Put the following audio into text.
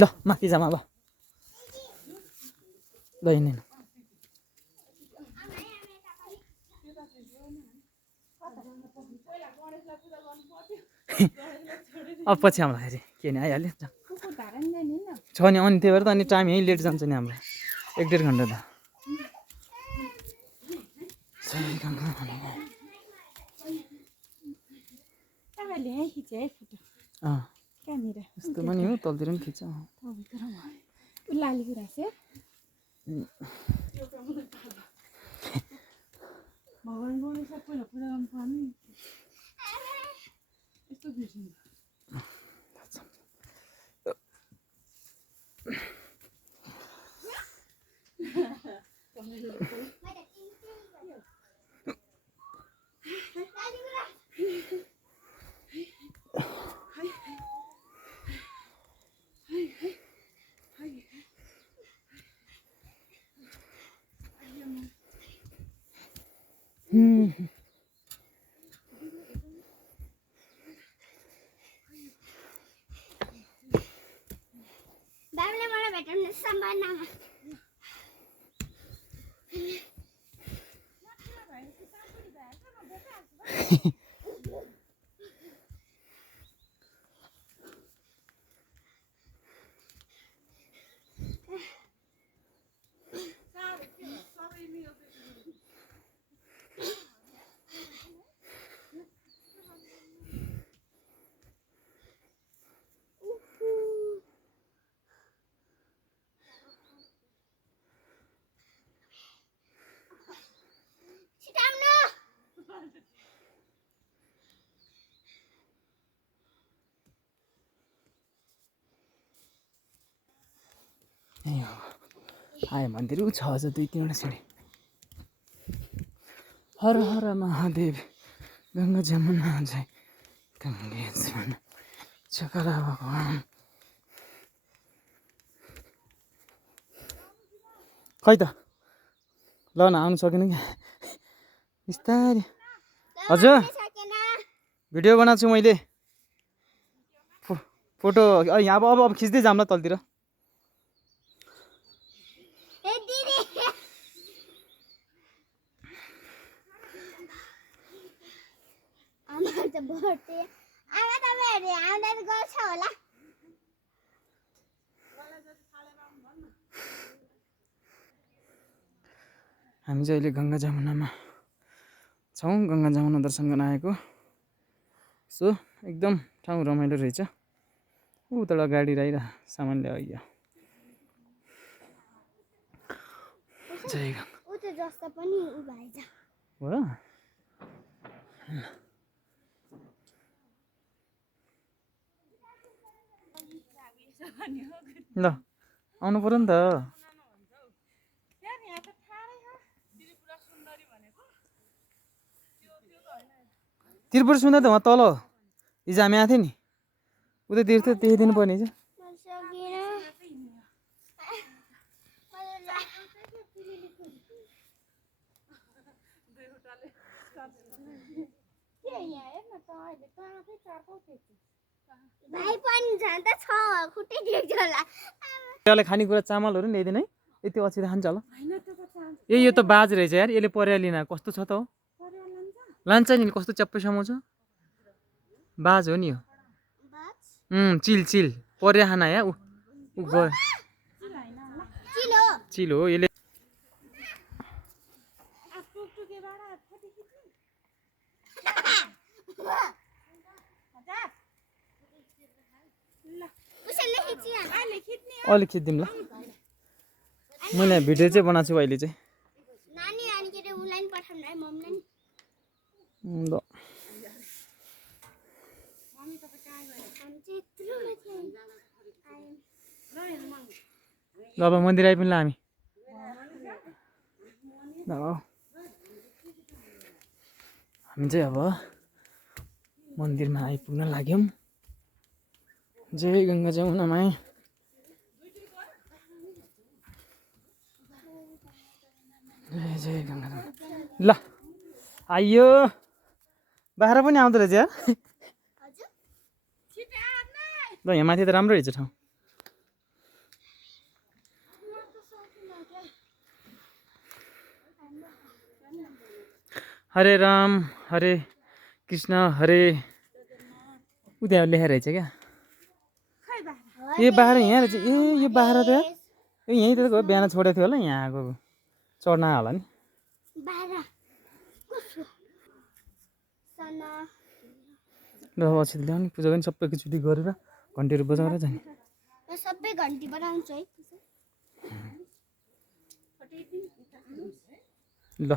ल माथि जाम अब ल हिँड्नु अब पछि आउँदाखेरि के नि आइहाल्यो छ नि अनि त्यही भएर त अनि टाइम यहीँ लेट जान्छ नि हाम्रो 1-1.5 घन्टा त यस्तोमा नि हो तलतिर पनि खिच्छ बाबुले मलाई भेटाउन सम्भावनामा आयो मन्दिर ऊ छ अझ 2-3वटा सिँढी हर हर महादेव गङ्गा जमुना जय गङ्गे जमुना चकरा भगवान खै त ल न आउनु सकेन क्या बिस्तारै हजुर भिडियो बनाएको छु मैले फोटो यहाँ अब खिच्दै जाम ल तलतिर हामी चाहिँ अहिले गङ्गा जमुनामा छौँ गङ्गा जमुना दर्शन गर्न आएको सो एकदम ठाउँ रमाइलो रहेछ उताबाट गाडी आइरह सामान ल्याइयो जय हो ल आउनु पर्यो नि त त्रिपुरा सुन्दर त उहाँ तल हिजो हामी आएको थियो नि उतैतिर थियो त्यही दिनु पर्ने चाहिँ खानेकुरा चामलहरू नि ल्याइदिनु है यति अछी खान्छ होला ए यो त बाज रहेछ यार यसले पर्यालिन कस्तो छ त हो लान्छ नि कस्तो च्याप्पै समाउँछ बाज हो नि यो चिल चिल पर्या खाना या ऊ गयो चिल हो यसले अलि खिचिदिउँ ल मैले भिडियो चाहिँ बनाएको छु अहिले चाहिँ ल अब मन्दिर आइपुग्ला हामी हामी चाहिँ अब मन्दिरमा आइपुग्न लाग्यौँ जय गङ्गा जमुनामाई जय जय गङ्गा जमुना ल आइयो बाह्र पनि आउँदो रहेछ यार ल यहाँ माथि त राम्रो रहेछ ठाउँ। हरे राम हरे कृष्ण हरे उ त्यहाँ लेखेर रहेछ क्या। ए बाह्र यहाँ रहेछ। ए यो बाह्र त ए यहीँ त गयो बिहान छोडेको थियो होला यहाँ आएको चढ्न आयो होला नि। बाह्र कसो सना ल पछि ल्याउने पूजा पनि सबै एकैचोटि गरेर घन्टीहरू बजाएर जाने। म सबै घन्टी बनाउँछु है ल